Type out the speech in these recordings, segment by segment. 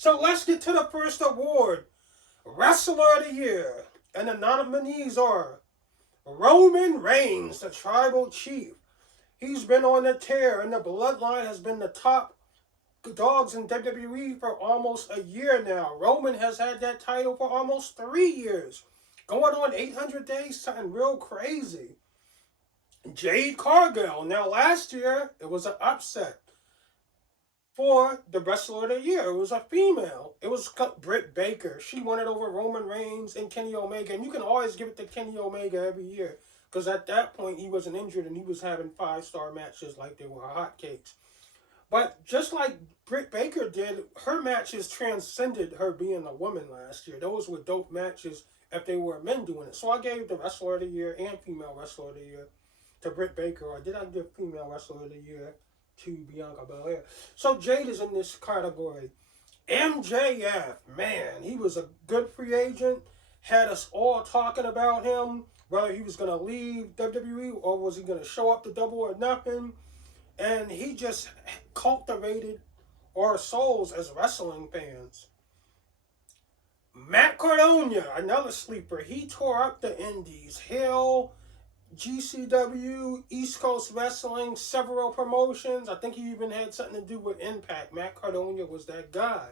So let's get to the first award, Wrestler of the Year. And the nominees are Roman Reigns, the Tribal Chief. He's been on the tear, and the Bloodline has been the top dogs in WWE for almost a year now. Roman has had that title for almost 3 years. Going on 800 days, something real crazy. Jade Cargill. Now, last year, it was an upset for the Wrestler of the Year. It was a female. It was Britt Baker. She won it over Roman Reigns and Kenny Omega. And you can always give it to Kenny Omega every year, because at that point, he wasn't injured and he was having 5-star matches like they were hotcakes. But just like Britt Baker did, her matches transcended her being a woman last year. Those were dope matches if they were men doing it. So I gave the Wrestler of the Year and Female Wrestler of the Year to Britt Baker. Or did I give Female Wrestler of the Year to Bianca Belair? So Jade is in this category. MJF, man, he was a good free agent. Had us all talking about him, whether he was going to leave WWE or was he going to show up to Double or Nothing. And he just cultivated our souls as wrestling fans. Matt Cardona, another sleeper. He tore up the indies. Hill, GCW, East Coast Wrestling, several promotions. I think he even had something to do with Impact. Matt Cardona was that guy.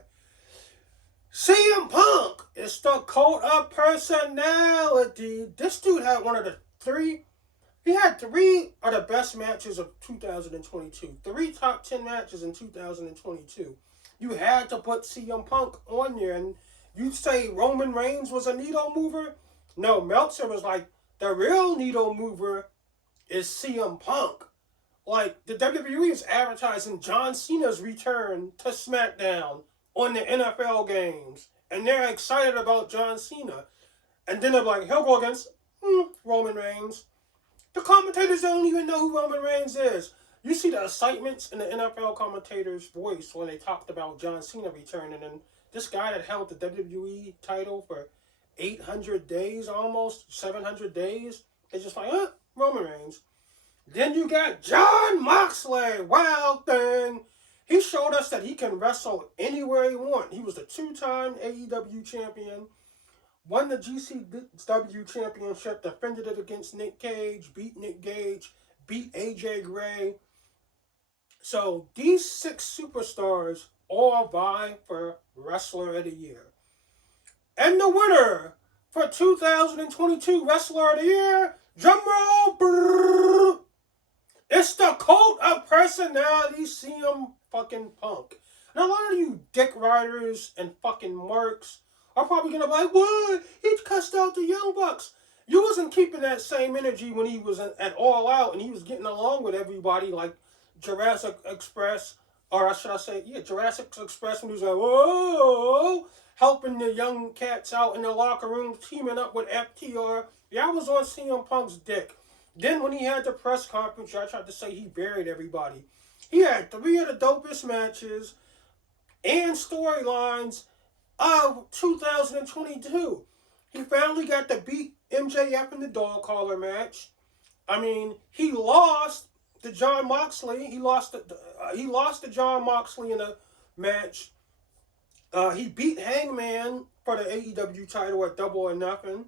CM Punk is the cult of personality. This dude had He had 3 of the best matches of 2022. 3 top 10 matches in 2022. You had to put CM Punk on there. And you'd say Roman Reigns was a needle mover? No, Meltzer was like, the real needle mover is CM Punk. Like, the WWE is advertising John Cena's return to SmackDown on the NFL games. And they're excited about John Cena. And then they're like, he'll go against Roman Reigns. The commentators don't even know who Roman Reigns is. You see the excitements in the NFL commentator's voice when they talked about John Cena returning. And this guy that held the WWE title for 800 days almost, 700 days, they're just like, Roman Reigns. Then you got Jon Moxley, wild thing. He showed us that he can wrestle anywhere he wants. He was the 2-time AEW champion. Won the GCW championship, defended it against Nick Gage, beat Nick Gage, beat AJ Gray. So these 6 superstars all vie for Wrestler of the Year. And the winner for 2022 Wrestler of the Year, drumroll, it's the cult of personality, CM fucking Punk. And a lot of you dick riders and fucking marks are probably going to be like, what? He cussed out the Young Bucks. You wasn't keeping that same energy when he was at All Out and he was getting along with everybody like Jurassic Express, or should I say, Jurassic Express, when he was like, whoa, helping the young cats out in the locker room, teaming up with FTR. Yeah, I was on CM Punk's dick. Then when he had the press conference, I tried to say he buried everybody. He had 3 of the dopest matches and storylines of 2022. He finally got to beat MJF in the dog collar match. I mean, he lost to Jon Moxley. He lost to Jon Moxley in a match. He beat Hangman for the AEW title at Double or Nothing.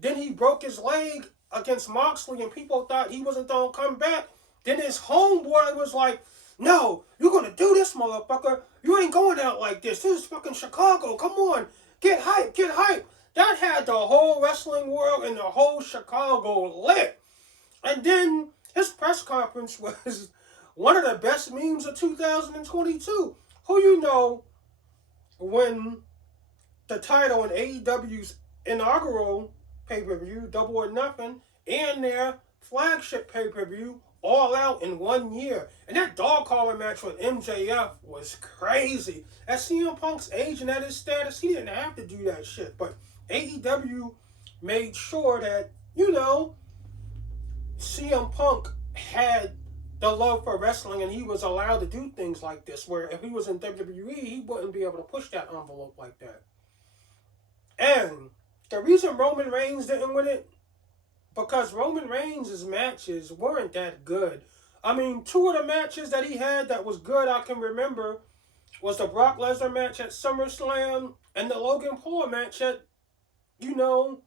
Then he broke his leg against Moxley, and people thought he wasn't going to come back. Then his homeboy was like, no, you're going to do this, motherfucker. You ain't going out like this. This is fucking Chicago. Come on. Get hype. Get hype. That had the whole wrestling world and the whole Chicago lit. And then his press conference was one of the best memes of 2022. Who you know when the title in AEW's inaugural pay-per-view, Double or Nothing, and their flagship pay-per-view, All Out, in 1 year. And that dog collar match with MJF was crazy. At CM Punk's age and at his status, he didn't have to do that shit. But AEW made sure that, CM Punk had the love for wrestling and he was allowed to do things like this, where if he was in WWE, he wouldn't be able to push that envelope like that. And the reason Roman Reigns didn't win it, because Roman Reigns' matches weren't that good. I mean, 2 of the matches that he had that was good, I can remember. was the Brock Lesnar match at SummerSlam and the Logan Paul match at, you know,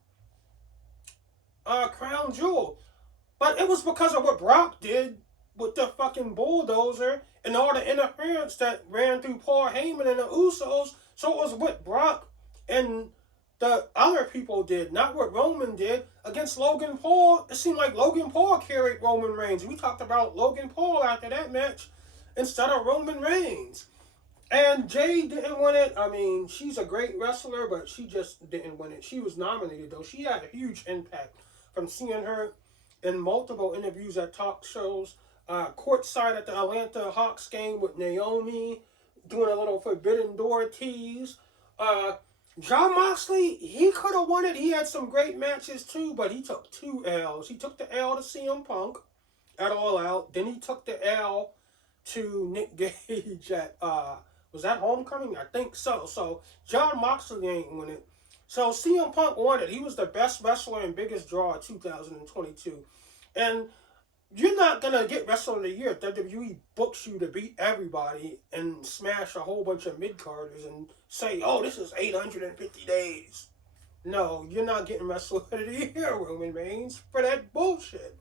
Crown Jewel. But it was because of what Brock did with the fucking bulldozer and all the interference that ran through Paul Heyman and the Usos. So it was what Brock and the other people did, not what Roman did against Logan Paul. It seemed like Logan Paul carried Roman Reigns. We talked about Logan Paul after that match instead of Roman Reigns. And Jay didn't win it. I mean, she's a great wrestler, but she just didn't win it. She was nominated, though. She had a huge impact from seeing her in multiple interviews at talk shows, courtside at the Atlanta Hawks game with Naomi, doing a little Forbidden Door tease. Jon Moxley, he could have won it. He had some great matches, too, but he took 2 L's. He took the L to CM Punk at All Out. Then he took the L to Nick Gage at, was that Homecoming? I think so. So Jon Moxley ain't win it. So CM Punk won it. He was the best wrestler and biggest draw of 2022. And you're not going to get Wrestler of the Year if WWE books you to beat everybody and smash a whole bunch of mid-carders and say, oh, this is 850 days. No, you're not getting Wrestler of the Year, Roman Reigns, for that bullshit.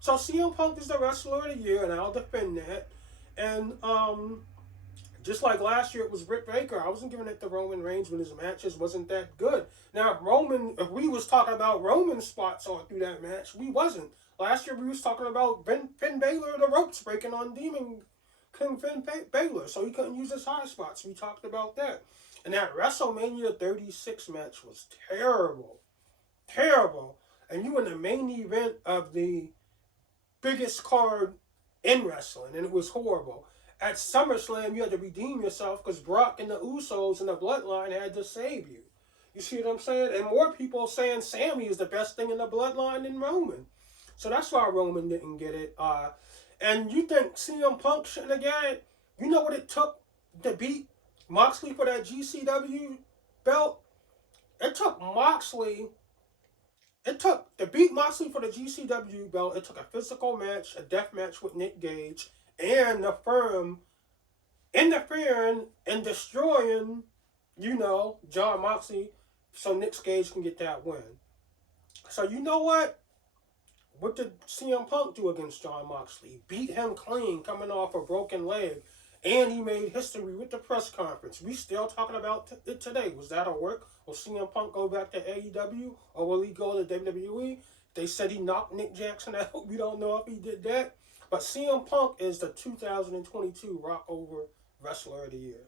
So CM Punk is the Wrestler of the Year, and I'll defend that. And, just like last year, it was Britt Baker. I wasn't giving it to Roman Reigns when his matches wasn't that good. Now, if we was talking about Roman spots all through that match, we wasn't. Last year, we was talking about Finn Balor, the ropes breaking on Demon King Finn Balor, so he couldn't use his high spots. We talked about that. And that WrestleMania 36 match was terrible. Terrible. And you in the main event of the biggest card in wrestling, and it was horrible. At SummerSlam, you had to redeem yourself because Brock and the Usos and the Bloodline had to save you. You see what I'm saying? And more people saying Sammy is the best thing in the Bloodline than Roman. So that's why Roman didn't get it. And you think CM Punk shouldn't have got it? You know what it took to beat Moxley for that GCW belt? It took to beat Moxley for the GCW belt, it took a physical match, a death match with Nick Gage, and the firm interfering and destroying, Jon Moxley so Nick Gage can get that win. So you know what? What did CM Punk do against Jon Moxley? Beat him clean, coming off a broken leg. And he made history with the press conference. We still talking about it today. Was that a work? Will CM Punk go back to AEW? Or will he go to WWE? They said he knocked Nick Jackson out. We don't know if he did that. But CM Punk is the 2022 Rock Over Wrestler of the Year.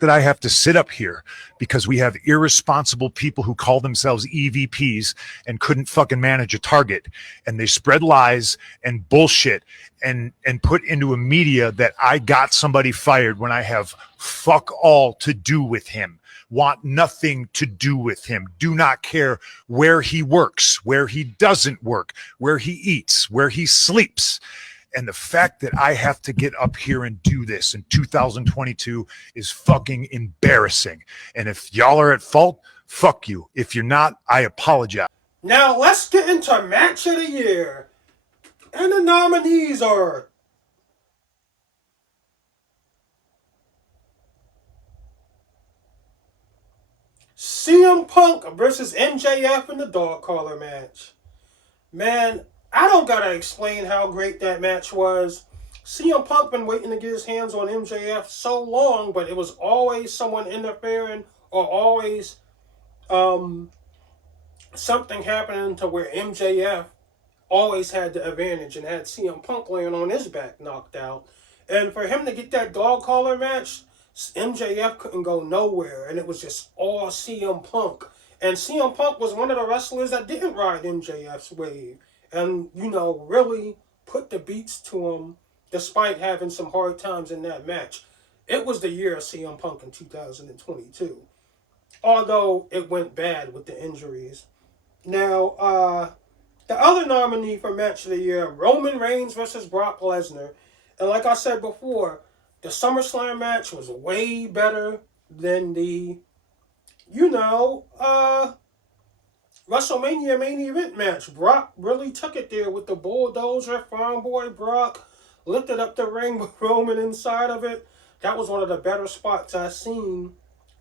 That I have to sit up here because we have irresponsible people who call themselves EVPs and couldn't fucking manage a target, and they spread lies and bullshit and put into a media that I got somebody fired when I have fuck all to do with him, want nothing to do with him, do not care where he works, where he doesn't work, where he eats, where he sleeps. And the fact that I have to get up here and do this in 2022 is fucking embarrassing. And if y'all are at fault, fuck you. If you're not, I apologize. Now let's get into Match of the Year. And the nominees are CM Punk versus MJF in the Dog Collar match. Man, I don't gotta explain how great that match was. CM Punk been waiting to get his hands on MJF so long, but it was always someone interfering or always um, something happening to where MJF always had the advantage and had CM Punk laying on his back knocked out. And for him to get that dog collar match, MJF couldn't go nowhere, and it was just all CM Punk. And CM Punk was one of the wrestlers that didn't ride MJF's wave and, really put the beats to him despite having some hard times in that match. It was the year of CM Punk in 2022, although it went bad with the injuries. Now, the other nominee for Match of the Year, Roman Reigns versus Brock Lesnar. And like I said before, the SummerSlam match was way better than the, WrestleMania main event match. Brock really took it there with the bulldozer. Farm Boy Brock lifted up the ring with Roman inside of it. That was one of the better spots I've seen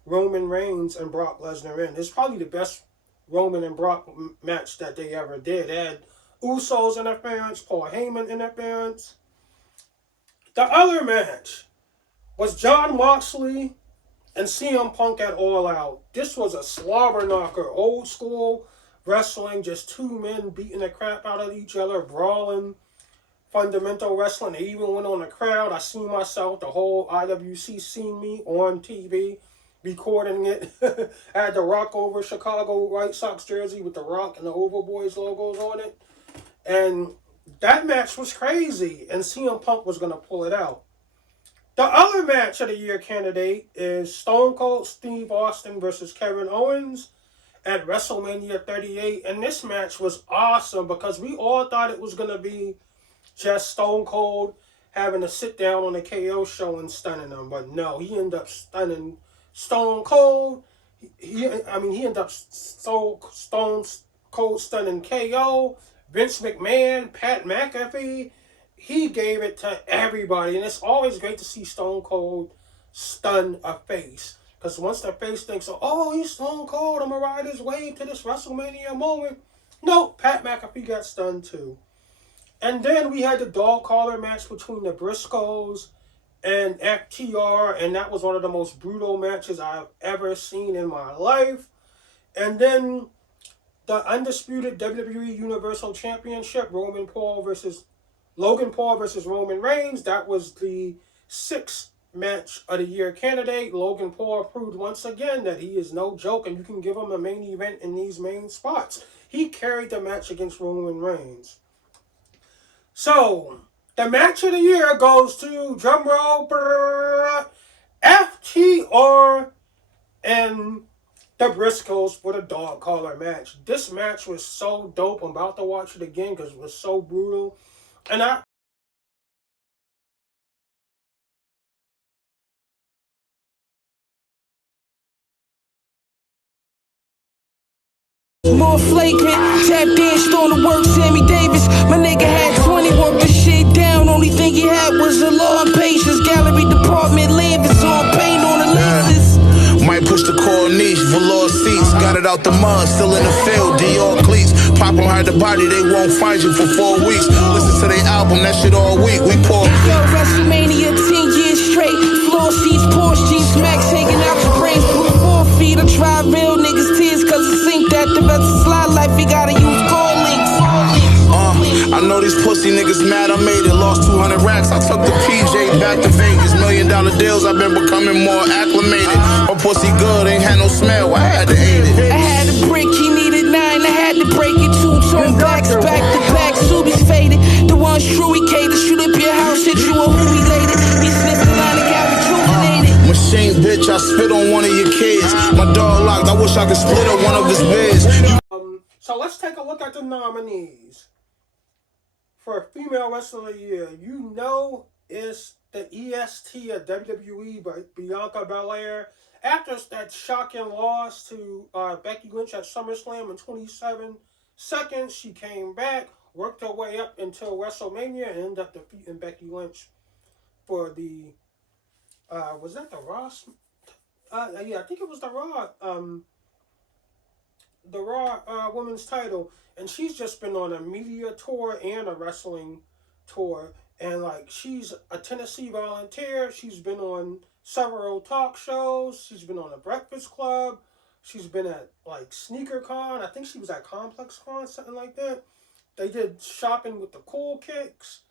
Roman Reigns and Brock Lesnar in. It's probably the best Roman and Brock match that they ever did. They had Usos interference, Paul Heyman interference. The other match was Jon Moxley and CM Punk at All Out. This was a slobber knocker, old school wrestling, just two men beating the crap out of each other, brawling, fundamental wrestling. They even went on the crowd. I seen myself, the whole IWC seen me on TV recording it. I had the Rock Over Chicago White Sox jersey with the Rock and the Over Boyz logos on it. And that match was crazy, and CM Punk was going to pull it out. The other match of the year candidate is Stone Cold Steve Austin versus Kevin Owens at WrestleMania 38. And this match was awesome because we all thought it was going to be just Stone Cold having to sit down on the KO show and stunning him. But no, he ended up stunning Stone Cold. He ended up Stone Cold stunning KO, Vince McMahon, Pat McAfee. He gave it to everybody, and it's always great to see Stone Cold stun a face. Because once the face thinks, oh, he's Stone Cold, I'm going to ride his wave to this WrestleMania moment. No, Pat McAfee got stunned too. And then we had the dog collar match between the Briscoes and FTR, and that was one of the most brutal matches I've ever seen in my life. And then the undisputed WWE Universal Championship, Logan Paul versus Roman Reigns. That was the sixth match of the year candidate. Logan Paul proved once again that he is no joke, and you can give him a main event in these main spots. He carried the match against Roman Reigns. So, the match of the year goes to, drumroll, FTR and the Briscoes for the dog collar match. This match was so dope. I'm about to watch it again because it was so brutal. And more flagrant, tap danced on the work, Sammy Davis. My nigga had 20, worked the shit down. Only thing he had was the law and patience. Gallery department, Levis on paint on the lenses. Might push the corniche, velour seats. Got it out the mud, still in the field, Dior cleats. Pop them hide the body, they won't find you for 4 weeks. Listen to their album, that shit all week. We pour. Yo, WrestleMania 10 years straight. Floor seats, Porsche Jeeps, Max hanging out your brains. Through 4 feet, I try real niggas tears, cause it sink that the rest of slide life, we gotta use call links. I know these pussy niggas mad I made it. Lost 200 racks, I took the PJ back to Vegas. $1 million deals, I've been becoming more acclimated. My pussy good, ain't had no smell, I had to eat it. I had a brick, he needed 9, I had to break it. 2-tone backs, back to back, Subies faded. The one's true, he catered, shoot up your house, hit you on who related. He sniffed the line and got rejuvenated. Machine bitch, I spit on one of your kids. My dog locked, I wish I could split up one of his beds. So let's take a look at the nominees for Female Wrestler of the Year. You know it's the EST of WWE by Bianca Belair. After that shocking loss to Becky Lynch at SummerSlam in 27 seconds, she came back, worked her way up until WrestleMania, and ended up defeating Becky Lynch for the, was that the Raw? Yeah, I think it was the Raw the Raw Women's title, and she's just been on a media tour and a wrestling tour. And like, she's a Tennessee volunteer. She's been on several talk shows. She's been on the Breakfast Club. She's been at like Sneaker Con. I think she was at Complex Con, something like that. They did shopping with the Cool Kicks,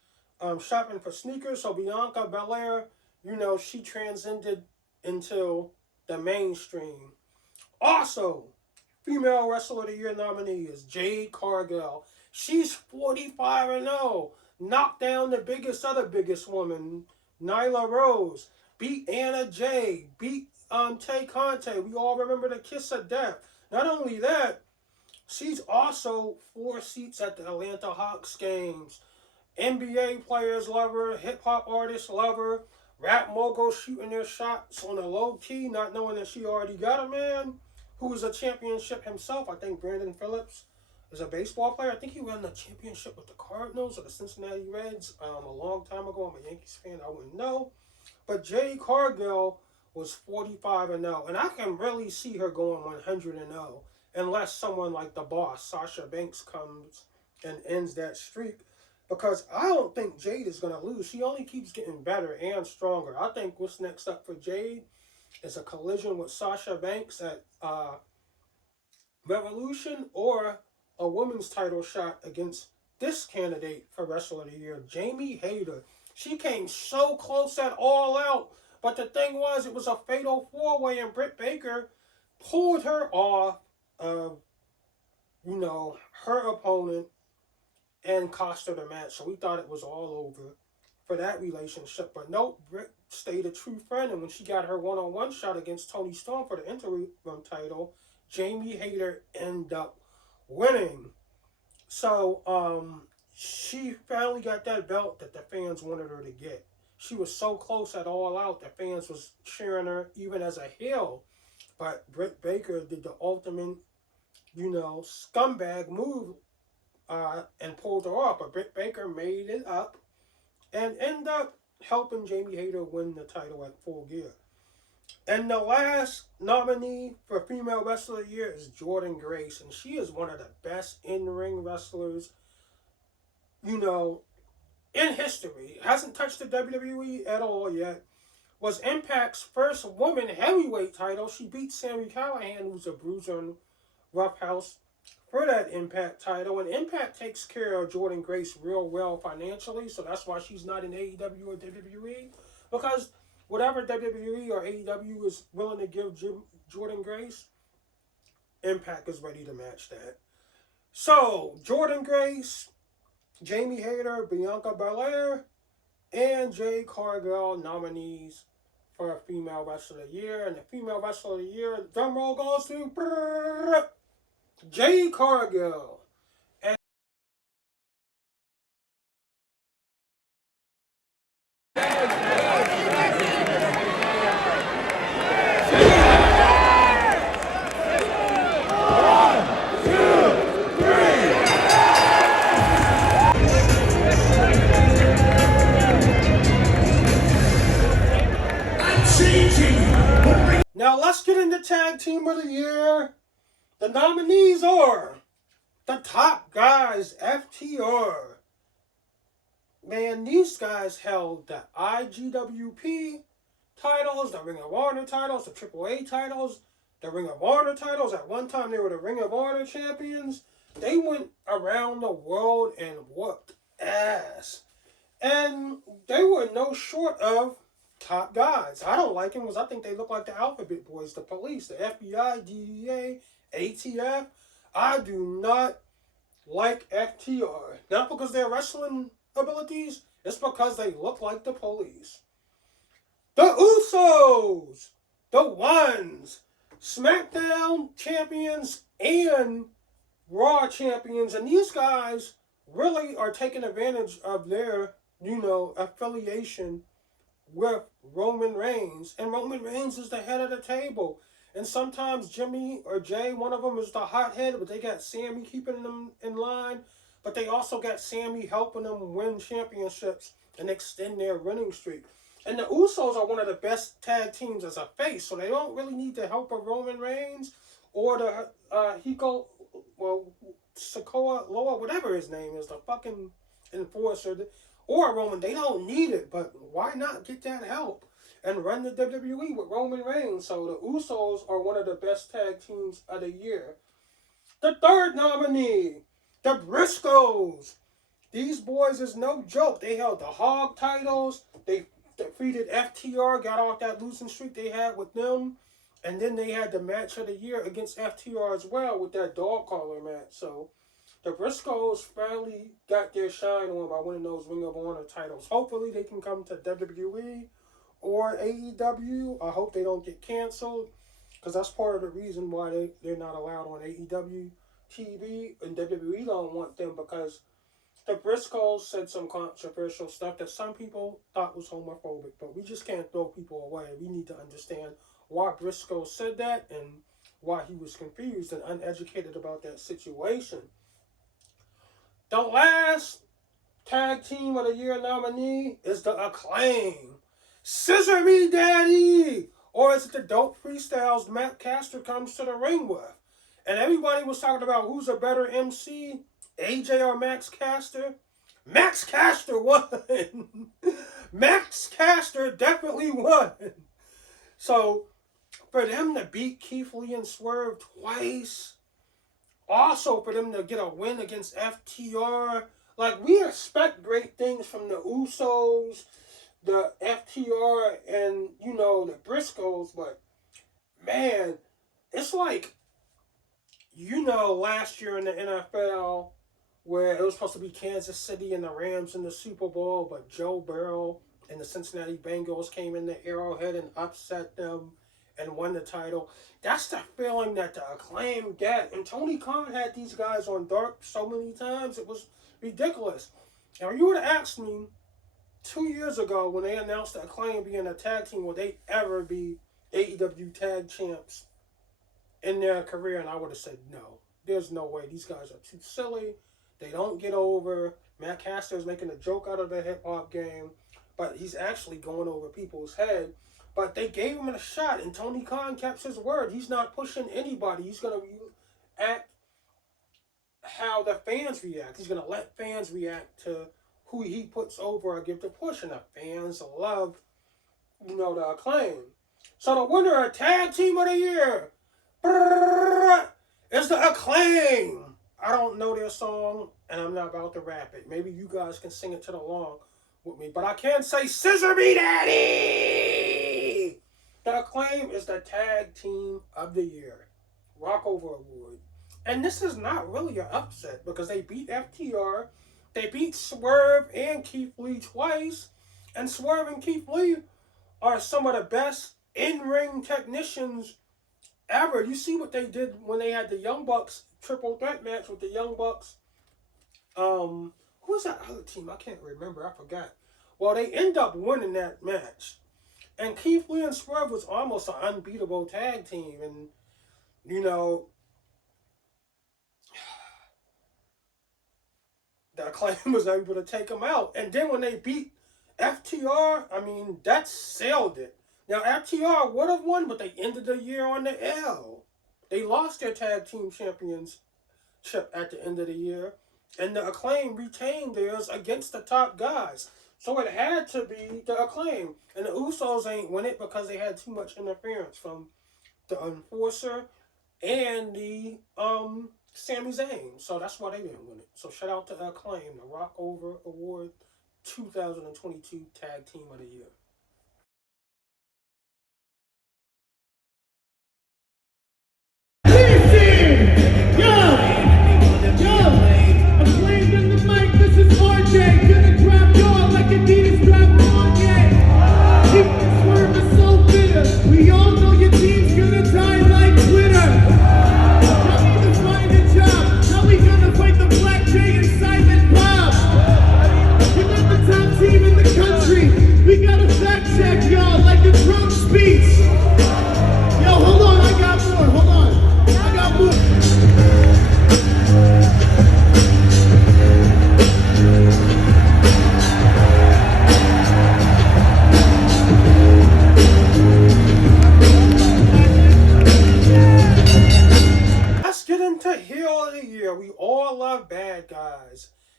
shopping for sneakers. So Bianca Belair, you know, she transcended into the mainstream. Also, Female Wrestler of the Year nominee is Jade Cargill. She's 45-0. Knocked down the biggest woman, Nyla Rose. Beat Anna Jay. Beat Tay Conte. We all remember the Kiss of Death. Not only that, she's also 4 seats at the Atlanta Hawks games. NBA players love her. Hip-hop artists love her. Rap moguls shooting their shots on a low key, not knowing that she already got a man who is a championship himself. I think Brandon Phillips is a baseball player. I think he won the championship with the Cardinals or the Cincinnati Reds a long time ago. I'm a Yankees fan. I wouldn't know. But Jade Cargill was 45-0. And I can really see her going 100-0 unless someone like the boss, Sasha Banks, comes and ends that streak. Because I don't think Jade is going to lose. She only keeps getting better and stronger. I think what's next up for Jade is a collision with Sasha Banks at Revolution, or a women's title shot against this candidate for Wrestler of the Year, Jamie Hayter. She came so close at All Out, but the thing was, it was a fatal 4-way, and Britt Baker pulled her off of, you know, her opponent and cost her the match. So we thought it was all over for that relationship. But nope, Britt stayed a true friend, and when she got her one-on-one shot against Toni Storm for the interim title, Jamie Hayter ended up winning. So she finally got that belt that the fans wanted her to get. She was so close at All Out, the fans was cheering her even as a heel. But Britt Baker did the ultimate, you know, scumbag move and pulled her off. But Britt Baker made it up and ended up helping Jamie Hayter win the title at Full Gear. And the last nominee for Female Wrestler of the Year is Jordynne Grace. And she is one of the best in-ring wrestlers, you know, in history. Hasn't touched the WWE at all yet. Was Impact's first woman heavyweight title. She beat Sami Callihan, who's a bruiser in Rough House, for that Impact title. And Impact takes care of Jordynne Grace real well financially. So that's why she's not in AEW or WWE. Because whatever WWE or AEW is willing to give Jordynne Grace, Impact is ready to match that. So, Jordynne Grace, Jamie Hayter, Bianca Belair, and Jade Cargill nominees for Female Wrestler of the Year. And the Female Wrestler of the Year, drum roll goes to Jade Cargill. Now let's get into Tag Team of the Year. The nominees are the Top Guys, FTR. Man, these guys held the IGWP titles, the Ring of Honor titles, the AAA titles, the Ring of Honor titles. At one time, they were the Ring of Honor champions. They went around the world and whooped ass. And they were no short of top guys. I don't like them because I think they look like the Alphabet Boys, the police, the FBI, DEA, ATF. I do not like FTR. Not because they're wrestling abilities, it's because they look like the police. The Usos, the Ones, SmackDown champions and Raw champions, and these guys really are taking advantage of their, you know, affiliation with Roman Reigns. And Roman Reigns is the head of the table. And sometimes Jimmy or Jay, one of them is the hothead, but they got Sammy keeping them in line. But they also got Sammy helping them win championships and extend their winning streak. And the Usos are one of the best tag teams as a face, so they don't really need the help of Roman Reigns or the Sokoa Loa, whatever his name is, the fucking enforcer, or Roman. They don't need it, but why not get that help and run the WWE with Roman Reigns? So the Usos are one of the best tag teams of the year. The third nominee, the Briscoes. These boys is no joke. They held the Hog titles. They defeated FTR, got off that losing streak they had with them. And then they had the match of the year against FTR as well with that dog collar match. So the Briscoes finally got their shine on by winning those Ring of Honor titles. Hopefully they can come to WWE or AEW. I hope they don't get canceled, because that's part of the reason why they're not allowed on AEW TV, and WWE don't want them, because the Briscoes said some controversial stuff that some people thought was homophobic, but we just can't throw people away. We need to understand why Briscoe said that and why he was confused and uneducated about that situation. The last Tag Team of the Year nominee is the Acclaim. Scissor Me Daddy! Or is it the Dope Freestyles Matt Caster comes to the ring with? And everybody was talking about who's a better MC, AJ or Max Caster. Max Caster won. Max Caster definitely won. So for them to beat Keith Lee and Swerve twice, also for them to get a win against FTR, like, we expect great things from the Usos, the FTR, and, you know, the Briscoes, but man, it's like, you know, last year in the NFL, where it was supposed to be Kansas City and the Rams in the Super Bowl, but Joe Burrow and the Cincinnati Bengals came in the Arrowhead and upset them and won the title. That's the feeling that the Acclaim get. And Tony Khan had these guys on Dark so many times, it was ridiculous. Now, you would have asked me 2 years ago when they announced the Acclaim being a tag team, would they ever be AEW tag champs in their career? And I would have said no. There's no way. These guys are too silly. They don't get over. Matt Caster is making a joke out of the hip-hop game, but he's actually going over people's head. But they gave him a shot, and Tony Khan kept his word. He's not pushing anybody. He's going to act how the fans react. He's going to let fans react to who he puts over or give the push, and the fans love, you know, the Acclaim. So the winner of Tag Team of the Year is the Acclaim. I don't know their song, and I'm not about to rap it. Maybe you guys can sing it to the along with me, but I can say Scissor Me Daddy! The Acclaim is the Tag Team of the Year Rockover Award. And this is not really an upset, because they beat FTR, they beat Swerve and Keith Lee twice, and Swerve and Keith Lee are some of the best in-ring technicians ever. You see what they did when they had the Young Bucks triple threat match with the Young Bucks. Who was that other team? I can't remember. I forgot. Well, they end up winning that match. And Keith Lee and Swerve was almost an unbeatable tag team. And, you know, the Acclaim was able to take them out. And then when they beat FTR, I mean, that sealed it. Now, FTR would have won, but they ended the year on the L. They lost their tag team championship at the end of the year, and the Acclaim retained theirs against the top guys. So it had to be the Acclaim. And the Usos ain't win it because they had too much interference from the Enforcer and the Sami Zayn. So that's why they didn't win it. So shout out to the Acclaim, the Rockover Award 2022 Tag Team of the Year. We gotta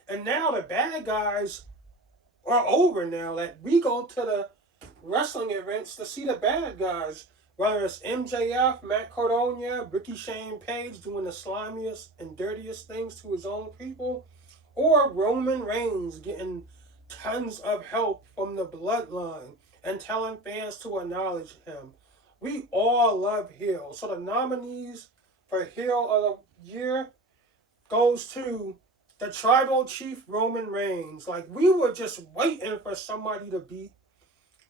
And now the bad guys are over now. That we go to the wrestling events to see the bad guys. Whether it's MJF, Matt Cardona, Ricky Shane Page doing the slimiest and dirtiest things to his own people, or Roman Reigns getting tons of help from the bloodline and telling fans to acknowledge him. We all love heel. So the nominees for heel of the year goes to the tribal chief Roman Reigns. Like, we were just waiting for somebody to beat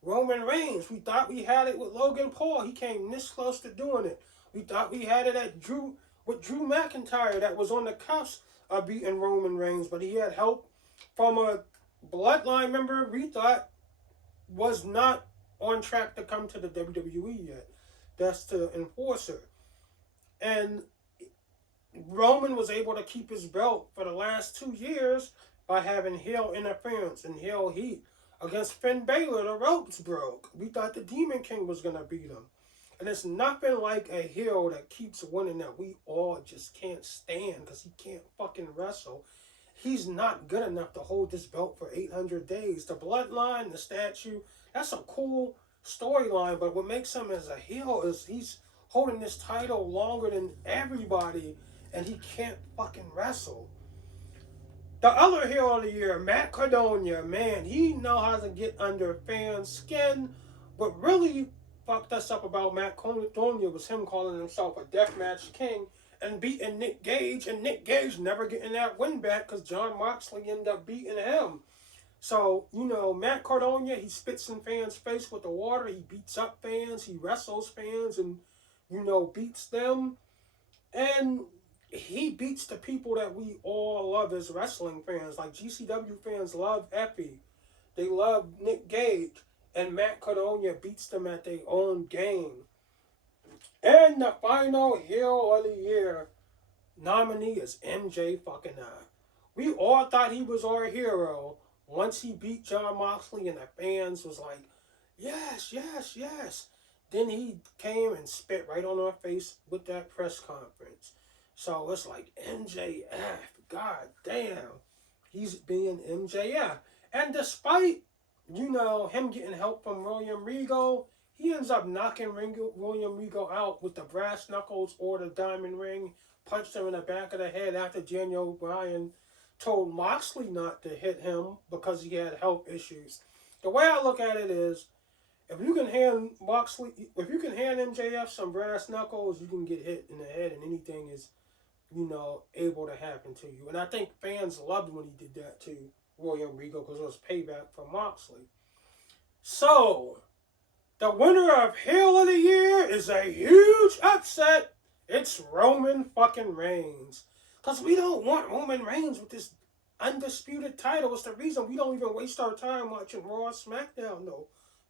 Roman Reigns. We thought we had it with Logan Paul. He came this close to doing it. We thought we had it with Drew McIntyre that was on the cusp of beating Roman Reigns, but he had help from a bloodline member we thought was not on track to come to the WWE yet. That's the Enforcer. And Roman was able to keep his belt for the last 2 years by having heel interference and heel heat. Against Finn Balor, the ropes broke. We thought the Demon King was going to beat him. And it's nothing like a heel that keeps winning that we all just can't stand because he can't fucking wrestle. He's not good enough to hold this belt for 800 days. The bloodline, the statue, that's a cool storyline, but what makes him as a heel is he's holding this title longer than everybody, and he can't fucking wrestle. The other heel of the year, Matt Cardona, man, he know how to get under fans' skin. What really fucked us up about Matt Cardona was him calling himself a deathmatch king and beating Nick Gage, and Nick Gage never getting that win back because Jon Moxley ended up beating him. So, Matt Cardona, he spits in fans' face with the water. He beats up fans. He wrestles fans and, beats them. And he beats the people that we all love as wrestling fans. Like GCW fans love Effie. They love Nick Gage. And Matt Cardona beats them at their own game. And the final heel of the year nominee is MJ fucking I. We all thought he was our hero once he beat Jon Moxley, and the fans was like, yes, yes, yes. Then he came and spit right on our face with that press conference. So it's like, MJF, god damn, he's being MJF. And despite, him getting help from William Regal, he ends up knocking William Regal out with the brass knuckles or the diamond ring, punched him in the back of the head after Daniel Bryan told Moxley not to hit him because he had health issues. The way I look at it is, if you can hand MJF some brass knuckles, you can get hit in the head and anything is, able to happen to you. And I think fans loved when he did that to William Regal because it was payback for Moxley. So, the winner of Heel of the Year is a huge upset. It's Roman fucking Reigns. Because we don't want Roman Reigns with this undisputed title. It's the reason we don't even waste our time watching Raw SmackDown no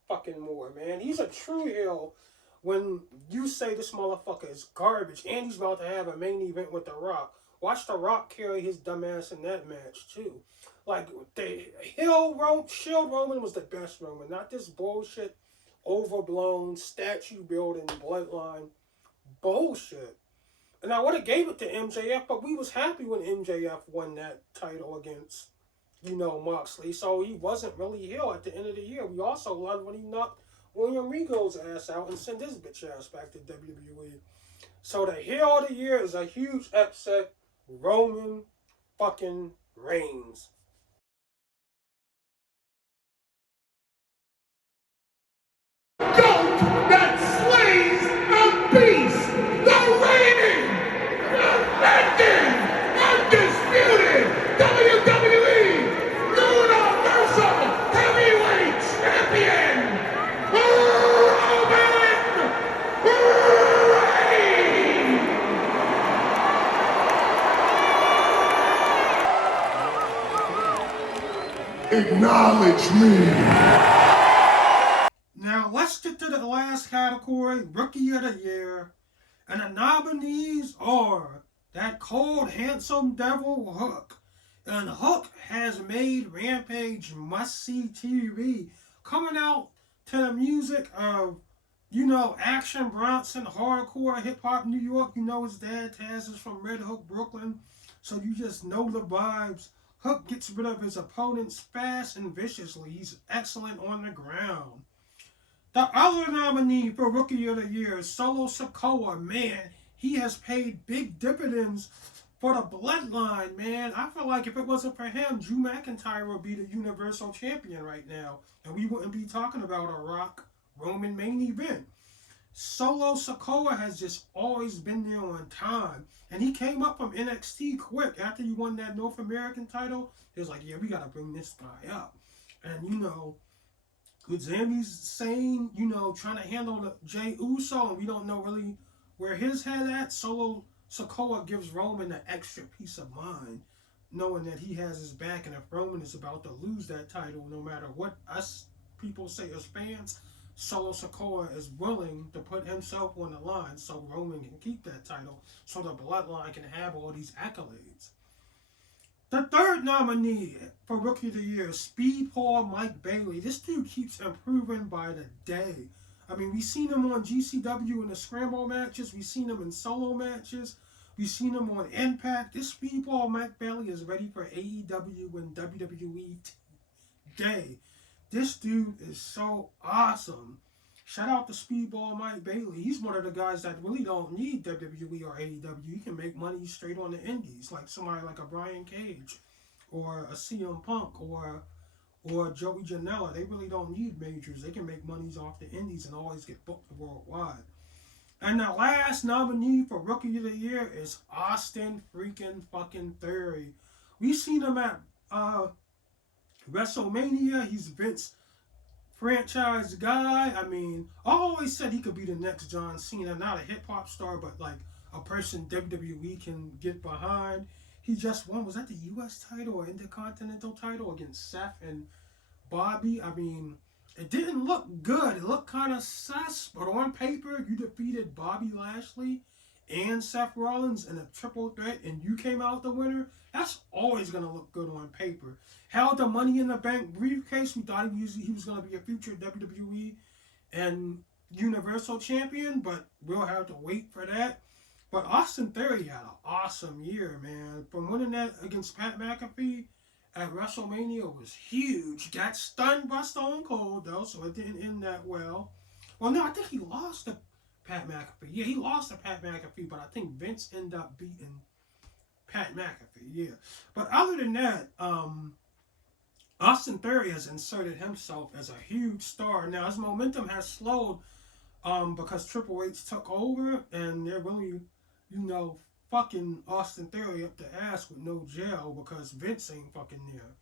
fucking more, man. He's a true heel when you say this motherfucker is garbage and he's about to have a main event with The Rock. Watch The Rock carry his dumb ass in that match, too. Like, the Shield Roman was the best Roman, not this bullshit, overblown, statue-building, bloodline bullshit. And I would have gave it to MJF, but we was happy when MJF won that title against, Moxley. So he wasn't really heel at the end of the year. We also loved when he knocked William Regal's ass out and sent his bitch ass back to WWE. So the heel of the year is a huge upset. Roman fucking Reigns. That slays a beast, the reigning, defending, undisputed WWE Universal Heavyweight Champion, Roman Reigns. Acknowledge me. Now, let's get to the last category, Rookie of the Year. And the nominees are that cold, handsome devil, Hook. And Hook has made Rampage must-see TV. Coming out to the music of, Action Bronson, hardcore hip-hop New York. His dad, Taz, is from Red Hook, Brooklyn. So you just know the vibes. Hook gets rid of his opponents fast and viciously. He's excellent on the ground. The other nominee for Rookie of the Year is Solo Sikoa. Man, he has paid big dividends for the bloodline, man. I feel like if it wasn't for him, Drew McIntyre would be the Universal Champion right now. And we wouldn't be talking about a Rock Roman main event. Solo Sikoa has just always been there on time. And he came up from NXT quick. After you won that North American title, he was like, yeah, we got to bring this guy up. And, you know, Good Sami's saying, you know, trying to handle the Jey Uso, and we don't know really where his head at. Solo Sikoa gives Roman an extra peace of mind, knowing that he has his back, and if Roman is about to lose that title, no matter what us people say as fans, Solo Sikoa is willing to put himself on the line so Roman can keep that title, so the bloodline can have all these accolades. The third nominee for Rookie of the Year is Speedball Mike Bailey. This dude keeps improving by the day. I mean, we've seen him on GCW in the Scramble matches. We've seen him in solo matches. We've seen him on Impact. This Speedball Mike Bailey is ready for AEW and WWE today. This dude is so awesome. Shout out to Speedball Mike Bailey. He's one of the guys that really don't need WWE or AEW. He can make money straight on the indies, like somebody like a Brian Cage or a CM Punk or Joey Janela. They really don't need majors. They can make monies off the indies and always get booked worldwide. And the last nominee for Rookie of the Year is Austin freaking fucking Theory. We've seen him at WrestleMania. He's Vince franchise guy. I mean, I always said he could be the next John Cena. Not a hip-hop star, but like a person WWE can get behind. He just won, was that the U.S. title or Intercontinental title against Seth and Bobby? I mean, it didn't look good. It looked kind of sus, but on paper, you defeated Bobby Lashley and Seth Rollins in a triple threat, and you came out the winner. That's always going to look good on paper. Held the Money in the Bank briefcase. We thought he was going to be a future WWE and Universal Champion, but we'll have to wait for that. But Austin Theory had an awesome year, man. From winning that against Pat McAfee at WrestleMania was huge. Got stunned by Stone Cold, though, so it didn't end that well. Well, no, I think he lost to Pat McAfee. Yeah, he lost to Pat McAfee, but I think Vince ended up beating Pat McAfee, yeah. But other than that, Austin Theory has inserted himself as a huge star. Now, his momentum has slowed because Triple H took over, and they're really, you know, fucking Austin Theory up the ass with no jail because Vince ain't fucking there.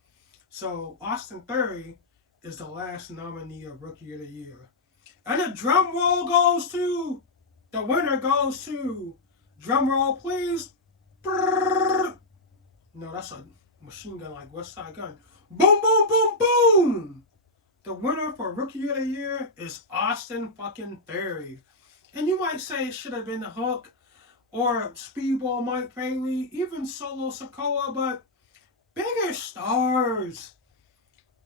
So, Austin Theory is the last nominee of Rookie of the Year. And the drum roll goes to, the winner goes to, drum roll please. No, that's a machine gun like West Side Gun. Boom, boom, boom, boom! The winner for Rookie of the Year is Austin fucking Theory. And you might say it should have been Hook or Speedball Mike Bailey, even Solo Sikoa, but bigger stars.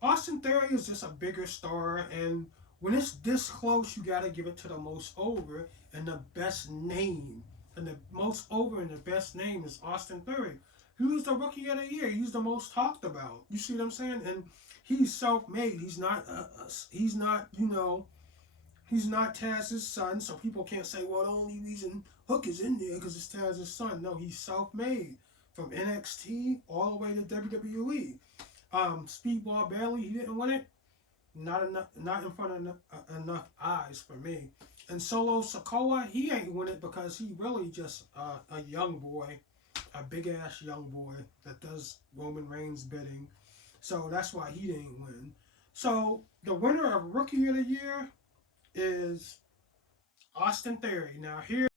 Austin Theory is just a bigger star, and when it's this close, you gotta give it to the most over and the best name. And the most over and the best name is Austin Theory. He was the Rookie of the Year. He's the most talked about. You see what I'm saying? And he's self-made. He's not, you know, he's not Taz's son, so people can't say, well, the only reason Hook is in there because it's Taz's son. No, he's self-made. From NXT all the way to WWE. Speedball Bailey, he didn't win it. Not in front of enough eyes for me. And Solo Sikoa, he ain't win it because he really just a young boy, a big-ass young boy that does Roman Reigns' bidding. So that's why he didn't win. So the winner of Rookie of the Year is Austin Theory. Now here,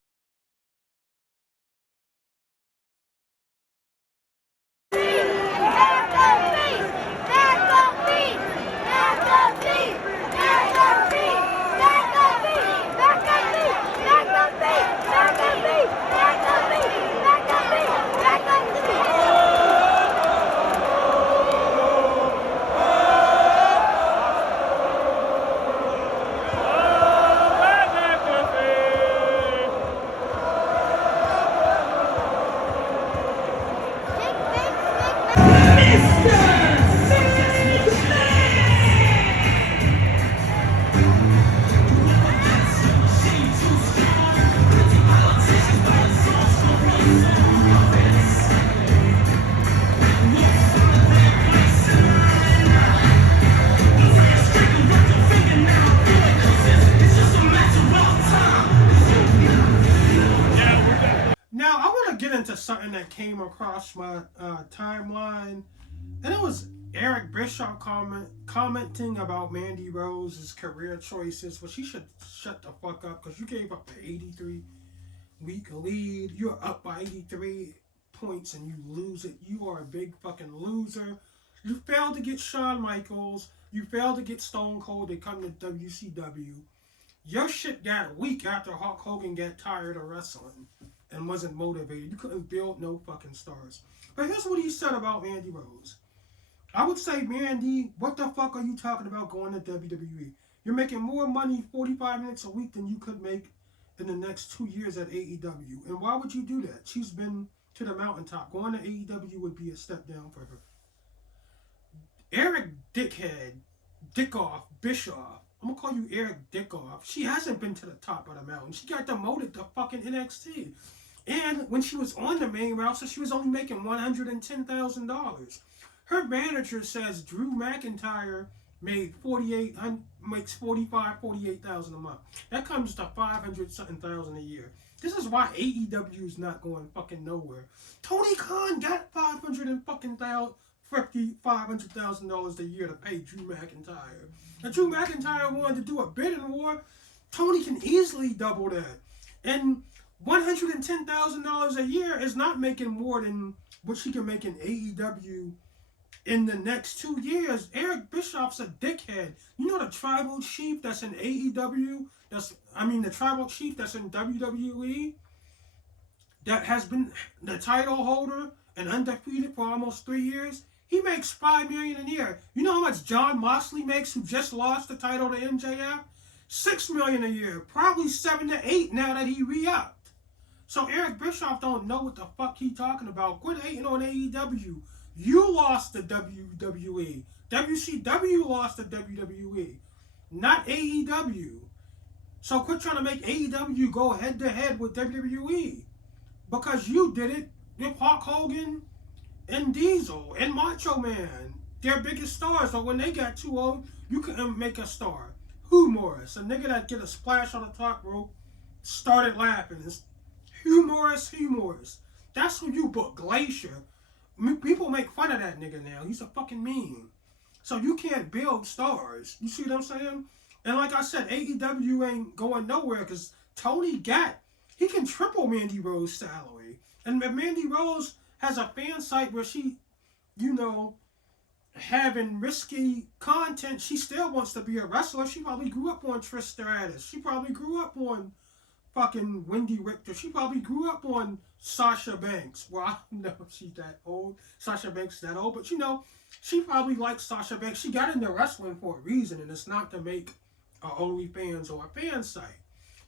came across my timeline, and it was Eric Bischoff commenting about Mandy Rose's career choices. Well, she should shut the fuck up because you gave up an 83-week lead. You're up by 83 points and you lose it. You are a big fucking loser. You failed to get Shawn Michaels. You failed to get Stone Cold to come to WCW. Your shit got weak after Hulk Hogan got tired of wrestling and wasn't motivated. You couldn't build no fucking stars. But here's what he said about Mandy Rose. I would say, Mandy, what the fuck are you talking about going to WWE? You're making more money 45 minutes a week than you could make in the next 2 years at AEW. And why would you do that? She's been to the mountaintop. Going to AEW would be a step down for her. Eric Dickoff, Bischoff. I'm gonna call you Eric Dickoff. She hasn't been to the top of the mountain. She got demoted to fucking NXT. And when she was on the main roster, she was only making $110,000. Her manager says Drew McIntyre makes $48,000 a month. That comes to 500-something thousand a year. This is why AEW is not going fucking nowhere. Tony Khan got $500,000 a year to pay Drew McIntyre. If Drew McIntyre wanted to do a bidding war, Tony can easily double that. And $110,000 a year is not making more than what she can make in AEW in the next 2 years. Eric Bischoff's a dickhead. You know the tribal chief that's in AEW? The tribal chief that's in WWE? That has been the title holder and undefeated for almost 3 years? He makes $5 million a year. You know how much John Moxley makes, who just lost the title to MJF? $6 million a year. Probably 7 to 8 now that he re-upped. So Eric Bischoff don't know what the fuck he talking about. Quit hating on AEW. You lost to WWE. WCW lost to WWE. Not AEW. So quit trying to make AEW go head to head with WWE. Because you did it with Hulk Hogan and Diesel and Macho Man. Their biggest stars. So when they got too old, you couldn't make a star. Hugh Morris, a nigga that get a splash on the top rope, started laughing. It's Hugh Morris. That's who you booked. Glacier. People make fun of that nigga now. He's a fucking meme. So you can't build stars. You see what I'm saying? And like I said, AEW ain't going nowhere because Tony he can triple Mandy Rose's salary. And if Mandy Rose has a fan site where she, having risky content, she still wants to be a wrestler. She probably grew up on Trish Stratus. She probably grew up on fucking Wendy Richter. She probably grew up on Sasha Banks. Well, I don't know if she's that old. Sasha Banks is that old, but she probably likes Sasha Banks. She got into wrestling for a reason, and it's not to make a OnlyFans or a fan site.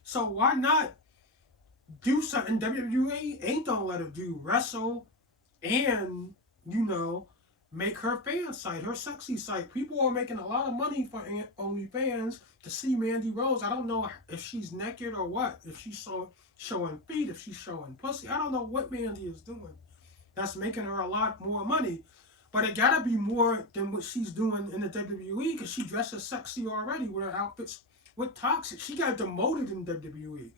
So why not do something WWE ain't gonna let her do? Wrestle and, make her fan site, her sexy site. People are making a lot of money for OnlyFans to see Mandy Rose. I don't know if she's naked or what. If she's showing feet, if she's showing pussy. I don't know what Mandy is doing. That's making her a lot more money. But it gotta be more than what she's doing in the WWE because she dresses sexy already with her outfits with Toxic. She got demoted in WWE.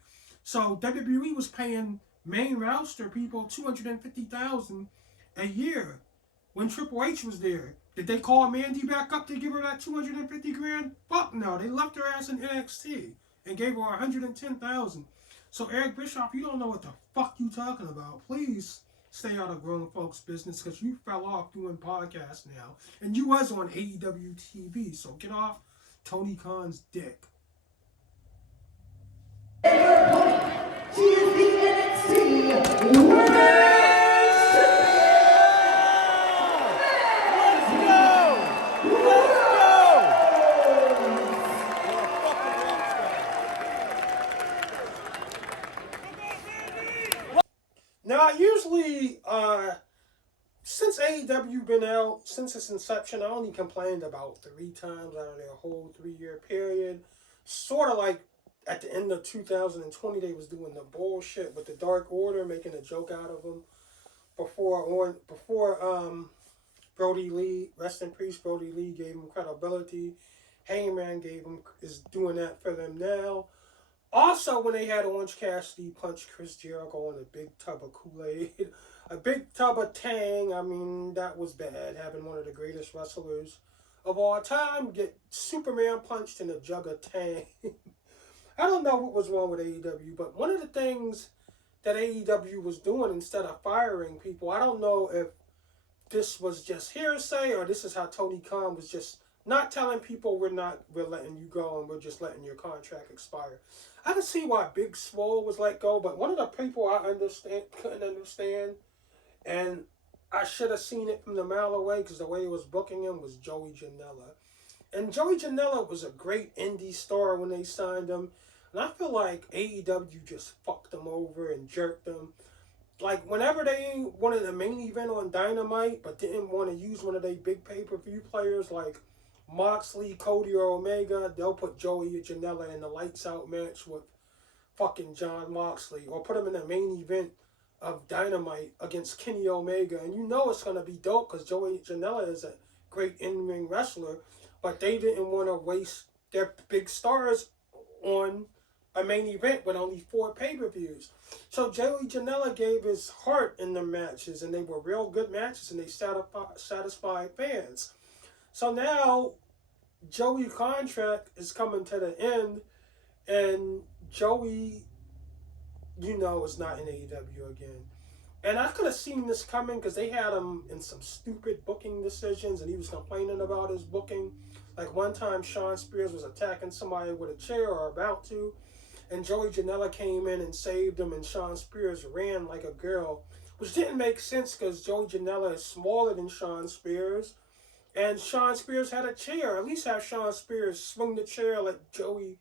So WWE was paying main roster people $250,000 a year when Triple H was there. Did they call Mandy back up to give her that $250,000? Fuck no. They left her ass in NXT and gave her $110,000. So Eric Bischoff, you don't know what the fuck you talking about. Please stay out of grown folks' business because you fell off doing podcasts now. And you was on AEW TV. So get off Tony Khan's dick. She is the NXT Women's Now, usually, since AEW been out, since its inception, I only complained about 3 times out of their whole 3-year period. Sort of like at the end of 2020, they was doing the bullshit with the Dark Order, making a joke out of them. Before Brody Lee, rest in peace, Brody Lee gave him credibility. Heyman is doing that for them now. Also, when they had Orange Cassidy punch Chris Jericho in a big tub of Kool-Aid, A big tub of Tang, I mean, that was bad. Having one of the greatest wrestlers of all time get Superman punched in a jug of Tang. I don't know what was wrong with AEW, but one of the things that AEW was doing instead of firing people, I don't know if this was just hearsay or this is how Tony Khan was just not telling people we're letting you go and we're just letting your contract expire. I can see why Big Swole was let go, but one of the people I couldn't understand, and I should have seen it from the mile away because the way it was booking him was Joey Janela. And Joey Janela was a great indie star when they signed him. And I feel like AEW just fucked them over and jerked them. Like, whenever they wanted a main event on Dynamite, but didn't want to use one of their big pay-per-view players like Moxley, Cody, or Omega, they'll put Joey Janela in the lights-out match with fucking John Moxley. Or put him in the main event of Dynamite against Kenny Omega. And you know it's going to be dope because Joey Janela is a great in-ring wrestler. But they didn't want to waste their big stars on a main event with only 4 pay-per-views. So Joey Janela gave his heart in the matches, and they were real good matches, and they satisfied fans. So now Joey's contract is coming to the end, and Joey, is not in AEW again. And I could have seen this coming because they had him in some stupid booking decisions, and he was complaining about his booking. Like one time, Shawn Spears was attacking somebody with a chair or about to, and Joey Janela came in and saved him, and Shawn Spears ran like a girl, which didn't make sense because Joey Janela is smaller than Shawn Spears, and Shawn Spears had a chair. At least have Shawn Spears swing the chair, let Joey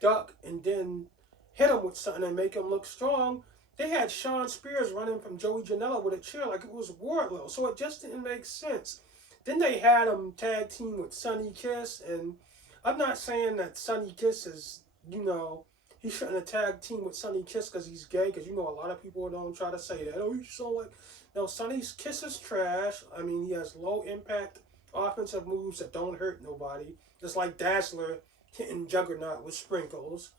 duck, and then hit him with something and make him look strong. They had Shawn Spears running from Joey Janela with a chair like it was Wardlow, so it just didn't make sense. Then they had him tag team with Sonny Kiss, and I'm not saying that Sonny Kiss is, he shouldn't have tag team with Sonny Kiss because he's gay, because a lot of people don't try to say that. Oh, you so like... No, Sonny Kiss is trash. I mean, he has low impact offensive moves that don't hurt nobody. Just like Dazzler hitting Juggernaut with sprinkles.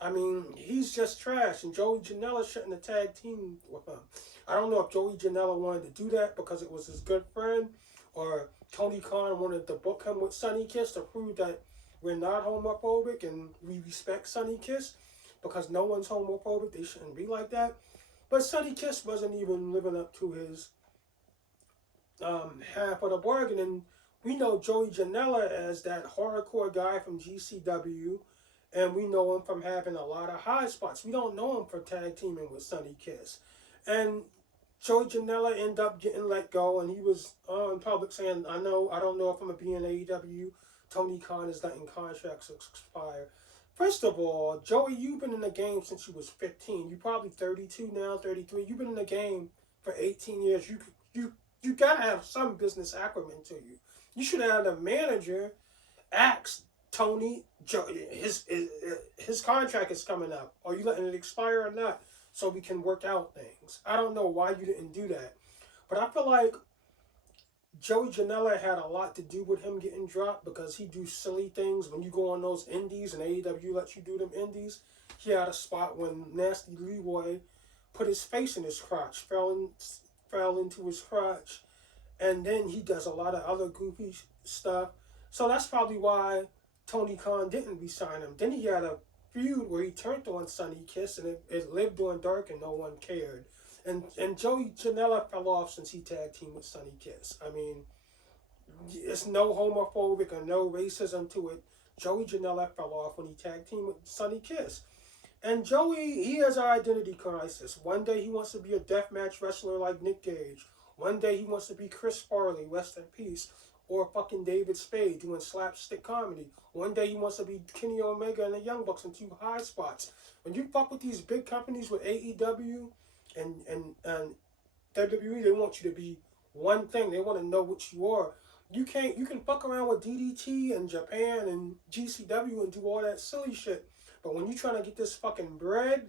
I mean, he's just trash, and Joey Janela shouldn't have tag teamed with him. I don't know if Joey Janela wanted to do that because it was his good friend, or Tony Khan wanted to book him with Sonny Kiss to prove that we're not homophobic and we respect Sonny Kiss, because no one's homophobic. They shouldn't be like that. But Sonny Kiss wasn't even living up to his half of the bargain, and we know Joey Janela as that hardcore guy from GCW. And we know him from having a lot of high spots. We don't know him for tag teaming with Sonny Kiss. And Joey Janela ended up getting let go, and he was in public saying, I don't know if I'm going to be in AEW. Tony Khan is letting contracts expire. First of all, Joey, you've been in the game since you was 15. You're probably 32 now, 33. You've been in the game for 18 years. You got to have some business acumen to you. You should have had a manager ask Tony, his contract is coming up. Are you letting it expire or not? So we can work out things. I don't know why you didn't do that. But I feel like Joey Janela had a lot to do with him getting dropped, because he do silly things when you go on those indies and AEW lets you do them indies. He had a spot when Nasty Leroy put his face in his crotch, fell into his crotch, and then he does a lot of other goofy stuff. So that's probably why Tony Khan didn't re-sign him. Then he had a feud where he turned on Sonny Kiss, and it lived on dark and no one cared. And Joey Janela fell off since he tag teamed with Sonny Kiss. I mean, it's no homophobic or no racism to it. Joey Janela fell off when he tag teamed with Sonny Kiss. And Joey, he has an identity crisis. One day he wants to be a deathmatch wrestler like Nick Gage. One day he wants to be Chris Farley, rest in peace, or fucking David Spade doing slapstick comedy. One day he wants to be Kenny Omega and the Young Bucks in 2 high spots. When you fuck with these big companies with AEW and WWE, they want you to be one thing. They want to know what you are. You can fuck around with DDT and Japan and GCW and do all that silly shit. But when you're trying to get this fucking bread,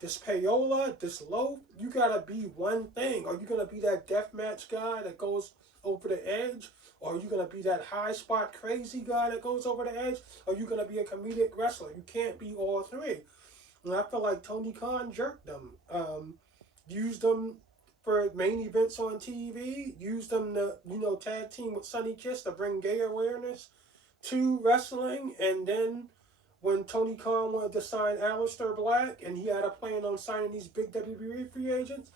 this payola, this loaf, you gotta be one thing. Are you gonna be that deathmatch guy that goes over the edge? Or are you going to be that high spot crazy guy that goes over the edge? Or are you going to be a comedic wrestler? You can't be all three. And I feel like Tony Khan jerked them. Used them for main events on TV, used them to, tag team with Sonny Kiss to bring gay awareness to wrestling, and then when Tony Khan wanted to sign Aleister Black and he had a plan on signing these big WWE free agents,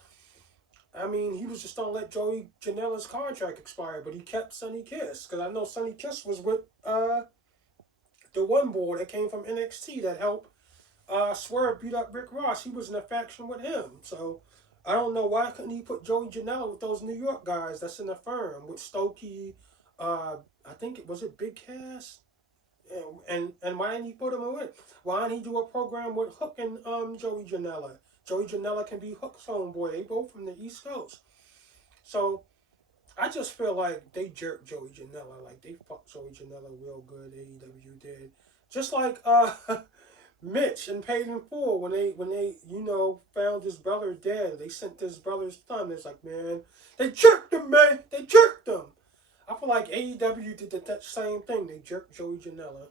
I mean, he was just going to let Joey Janela's contract expire, but he kept Sonny Kiss. Because I know Sonny Kiss was with the one boy that came from NXT that helped Swerve beat up Rick Ross. He was in a faction with him. So I don't know why couldn't he put Joey Janela with those New York guys that's in the firm, with Stokey, I think it was Big Cass? And why didn't he put him in? Why didn't he do a program with Hook and Joey Janela? Joey Janela can be Hook's homeboy. They both from the East Coast. So I just feel like they jerked Joey Janela. Like they fucked Joey Janela real good. AEW did. Just like Mitch and Paid in Full when they found his brother dead. They sent his brother's son. It's like, man, they jerked him, man. They jerked him. I feel like AEW did the same thing. They jerked Joey Janela.